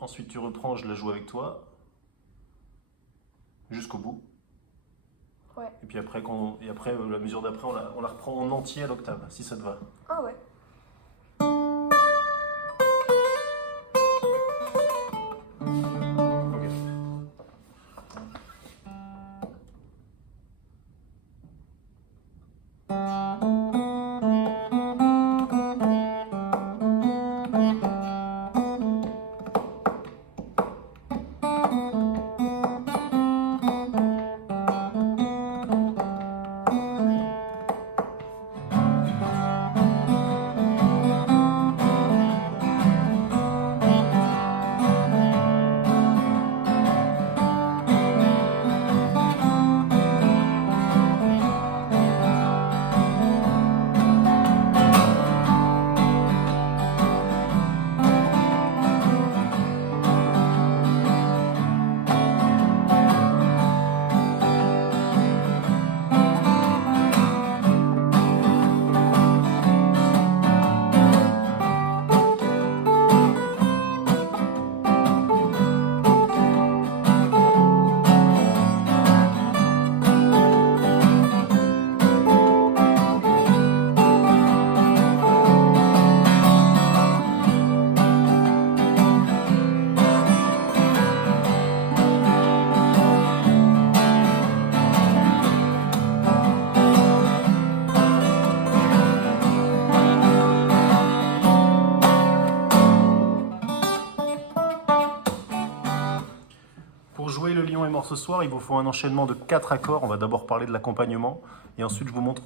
ensuite tu reprends, je la joue avec toi, jusqu'au bout. Ouais. Et puis après, la mesure d'après, on la reprend en entier à l'octave, si ça te va. Ah ouais. Ok. Pour jouer le lion est mort ce soir, il vous faut un enchaînement de 4 accords. On va d'abord parler de l'accompagnement et ensuite je vous montre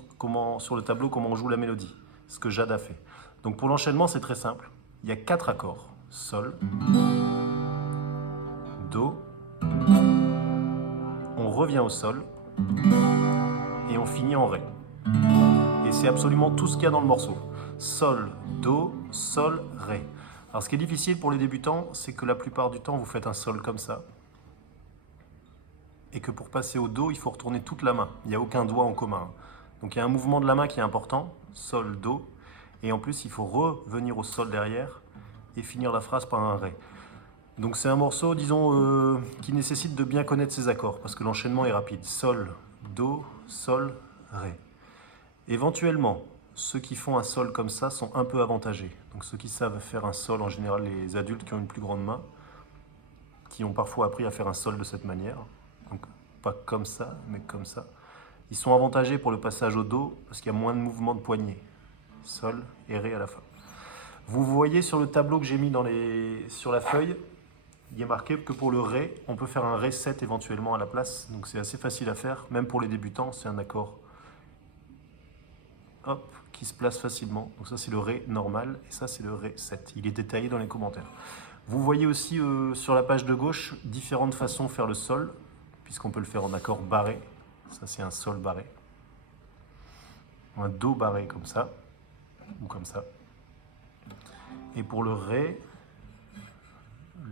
sur le tableau comment on joue la mélodie, ce que Jade a fait. Donc pour l'enchaînement, c'est très simple. Il y a 4 accords. Sol, Do, on revient au sol et on finit en Ré. Et c'est absolument tout ce qu'il y a dans le morceau. Sol, Do, Sol, Ré. Alors ce qui est difficile pour les débutants, c'est que la plupart du temps, vous faites un sol comme ça. Et que pour passer au Do, il faut retourner toute la main. Il n'y a aucun doigt en commun. Donc il y a un mouvement de la main qui est important, Sol, Do, et en plus il faut revenir au Sol derrière et finir la phrase par un Ré. Donc c'est un morceau, disons, qui nécessite de bien connaître ses accords, parce que l'enchaînement est rapide. Sol, Do, Sol, Ré. Éventuellement, ceux qui font un Sol comme ça sont un peu avantagés. Donc ceux qui savent faire un Sol, en général les adultes qui ont une plus grande main, qui ont parfois appris à faire un Sol de cette manière. Donc pas comme ça, mais comme ça. Ils sont avantagés pour le passage au Do parce qu'il y a moins de mouvements de poignet. Sol et Ré à la fin. Vous voyez sur le tableau que j'ai mis sur la feuille, il est marqué que pour le Ré, on peut faire un Ré 7 éventuellement à la place. Donc c'est assez facile à faire, même pour les débutants, c'est un accord hop, qui se place facilement. Donc ça c'est le Ré normal et ça c'est le Ré 7. Il est détaillé dans les commentaires. Vous voyez aussi sur la page de gauche différentes façons de faire le Sol, puisqu'on peut le faire en accord barré. Ça, c'est un Sol barré. Un Do barré comme ça, ou comme ça. Et pour le Ré,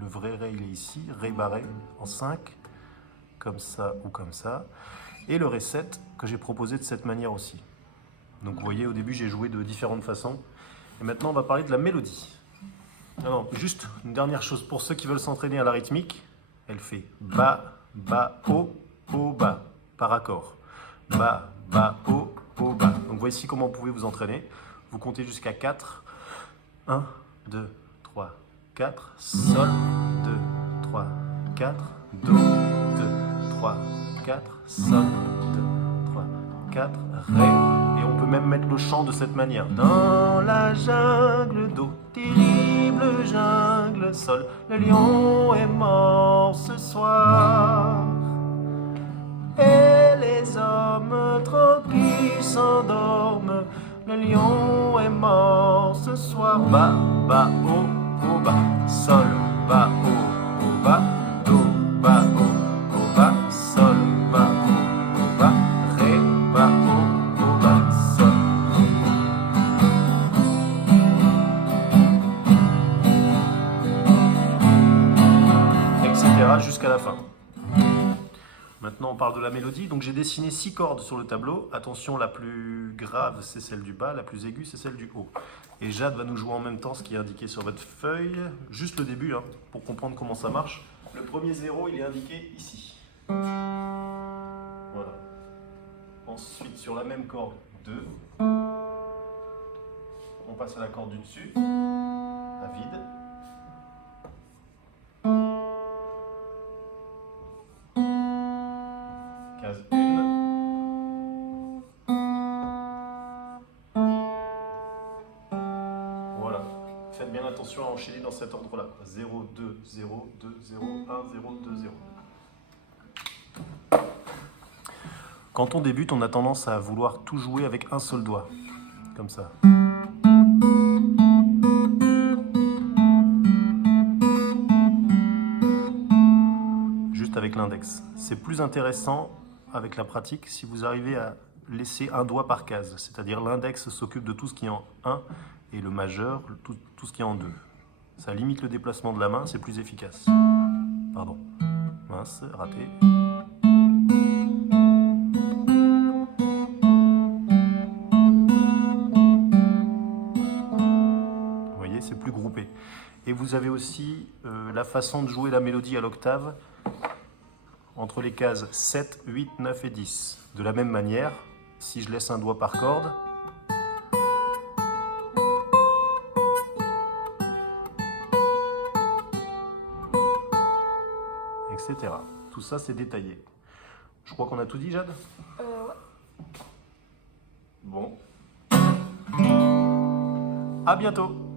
le vrai Ré, il est ici. Ré barré en 5, comme ça ou comme ça. Et le Ré 7, que j'ai proposé de cette manière aussi. Donc vous voyez, au début, j'ai joué de différentes façons. Et maintenant, on va parler de la mélodie. Alors, juste une dernière chose. Pour ceux qui veulent s'entraîner à la rythmique, elle fait Ba, Ba, O, O, Ba, par accord. Ba, Ba, O, O, Ba. Donc voici comment vous pouvez vous entraîner. Vous comptez jusqu'à 4. 1, 2, 3, 4. Sol, 2, 3, 4. Do, 2, 3, 4. Sol, 2, 3, 4. Ré. Et on peut même mettre le chant de cette manière. Dans la jungle, Do, terrible jungle, Sol, le lion est mort ce soir. Et les hommes tranquilles s'endorment, le lion est mort ce soir. Ba, ba, o, o, ba, Sol, ba, o, o, ba, Do, ba, o, o, ba, Sol, ba, o, o, ba, Ré, ba, o, o, ba, Sol. Etc. jusqu'à la fin. Maintenant, on parle de la mélodie. Donc, j'ai dessiné 6 cordes sur le tableau. Attention, la plus grave, c'est celle du bas. La plus aiguë, c'est celle du haut. Et Jade va nous jouer en même temps ce qui est indiqué sur votre feuille. Juste le début, hein, pour comprendre comment ça marche. Le premier 0, il est indiqué ici. Voilà. Ensuite, sur la même corde, 2. On passe à la corde du dessus, à vide. Case 1. Voilà. Faites bien attention à enchaîner dans cet ordre-là. 0, 2, 0, 2, 0, 1, 0, 2, 0. Quand on débute, on a tendance à vouloir tout jouer avec un seul doigt, comme ça. Juste avec l'index. C'est plus intéressant avec la pratique si vous arrivez à laisser un doigt par case, c'est-à-dire l'index s'occupe de tout ce qui est en 1 et le majeur, tout ce qui est en 2. Ça limite le déplacement de la main, c'est plus efficace. Pardon. Mince, raté. C'est plus groupé. Et vous avez aussi la façon de jouer la mélodie à l'octave entre les cases 7, 8, 9 et 10. De la même manière, si je laisse un doigt par corde, etc. Tout ça, c'est détaillé. Je crois qu'on a tout dit, Jade? Ouais. Bon. À bientôt!